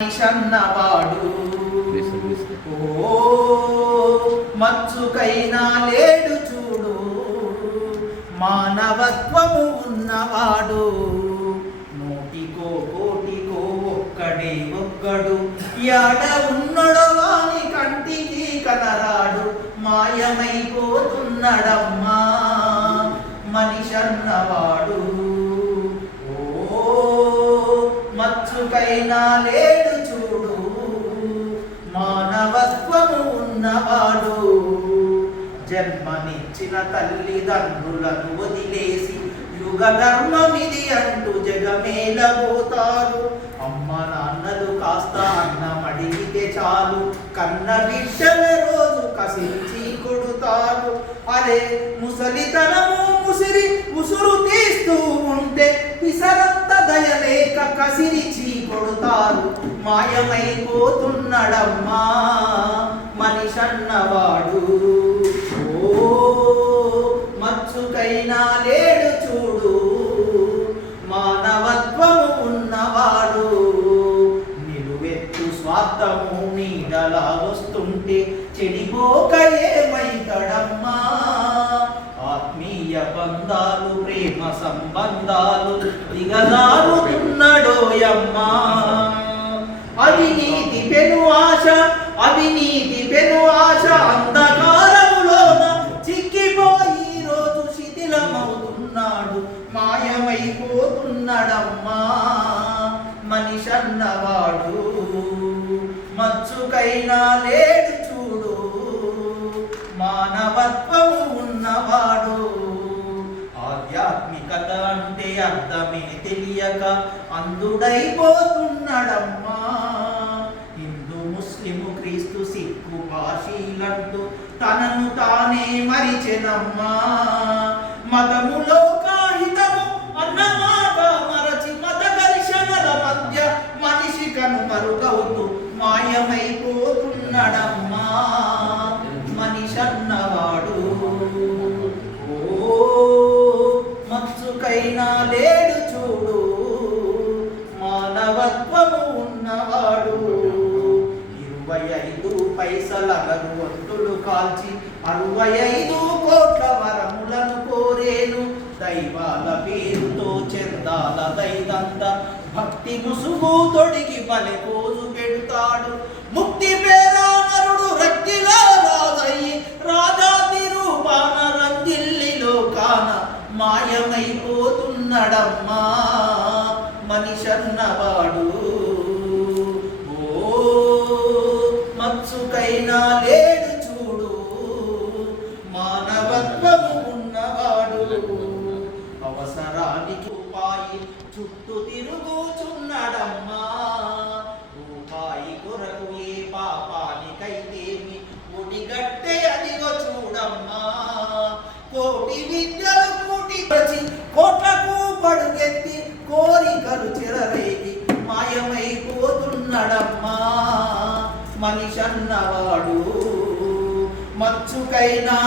మనిషన్నవాడు ఓ మచ్చుకైనా లేడు చూడు, మానవత్వము ఉన్నవాడు. నూటికో కోటికో ఒక్కడే ఒక్కడు, యాడ ఉన్నడో వాని కంటికి కనరాడు. మాయమైపోతున్నడమ్మా మనిషన్నవాడు. ఓ మచ్చుకైనా లేడు చూడు, మానవత్వము ఉన్నవాడు. జన్మనిచ్చిన తల్లిదండ్రులను వదిలేసి యుగ ధర్మమిది అంటూ జగమేలబోతారు. అమ్మ నాన్నలు కాస్త అన్నం అడిగితే చాలు, కన్న బిడ్డల రోజు కసించి కొడుతారు. అరే ముసలితనము ముసిరి ఉసురు తీస్తూ ఉంటే పిసరంత దయలేక కసిరిచి కొడుతారు. మాయమైపోతున్నడమ్మా మనిషన్నవాడు. ఓ మచ్చుకైనా లేడు చూడు, మానవత్వము ఉన్నవాడు. నిలువెత్తు స్వార్థము నీడలా వస్తుంటే చెడిపోక ఏమైతడమ్మా. ఆత్మీయ బంధాలు ప్రేమ సంబంధాలు దిగజారుతున్నడోయమ్మా. అవినీతి పెను ఆశ, అవినీతి పెను ఆశ అంధకారములోన చిక్కిపోయి రోజు శిథిలమవుతున్నాడు. మాయమైపోతున్నడమ్మా మనిషన్నవాడు. మచ్చుకైనా లేడు చూడు, మానవత్వము ఉన్నవాడు. ఆధ్యాత్మికత అంటే అర్థమే తెలియక అందుడైపోతున్నడమ్మా. హిందూ ముస్లిము క్రీస్తు సిక్కు పాషీలంటూ తనను తానే మరిచెనమ్మా. మతములో కాహితము అన్న మాట మరచి మత ఘర్షణల మధ్య మనిషి కనుమరుగవుతూ మాయమైపోతున్నడమ్మా మనిషన్నవాడు. ఓ మచ్చుకైనా లేడు చూడు, మానవత్వము ఉన్నవాడు. 25 పైసల గరువంతులు కాల్చి 65 కోట్ల వరములను కోరేను. దైవాల పేరుతో చెందాల దైదంత భక్తి ముసుగు తొడిగి పలె కోజు పెడతాడు. ముక్తి పేరానరుడు రక్తిలో రాజయ్యి రాజాతి రూపాన రంగిల్లిలో కాన మాయమైపోతున్నడమ్మా మనిషన్నవాడు. ఓ మచ్చుకైనా లేడు చూడు, మానవత్వము ఉన్నవాడు. అవసరానికి రూపాయి చుట్టూ తిరుగుచున్నడమ్మా. రూపాయి కొరకు ఏ పాపానికైతేమి ఒడిగట్టే అదిగో చూడమ్మా. కోటి విద్యలు కూటి వచ్చి కోట్లకు పడుగెత్తి కోరికలు చెరరేగి మాయమైపోతున్నడమ్మా మనిషన్నవాడు. మచ్చుకైనా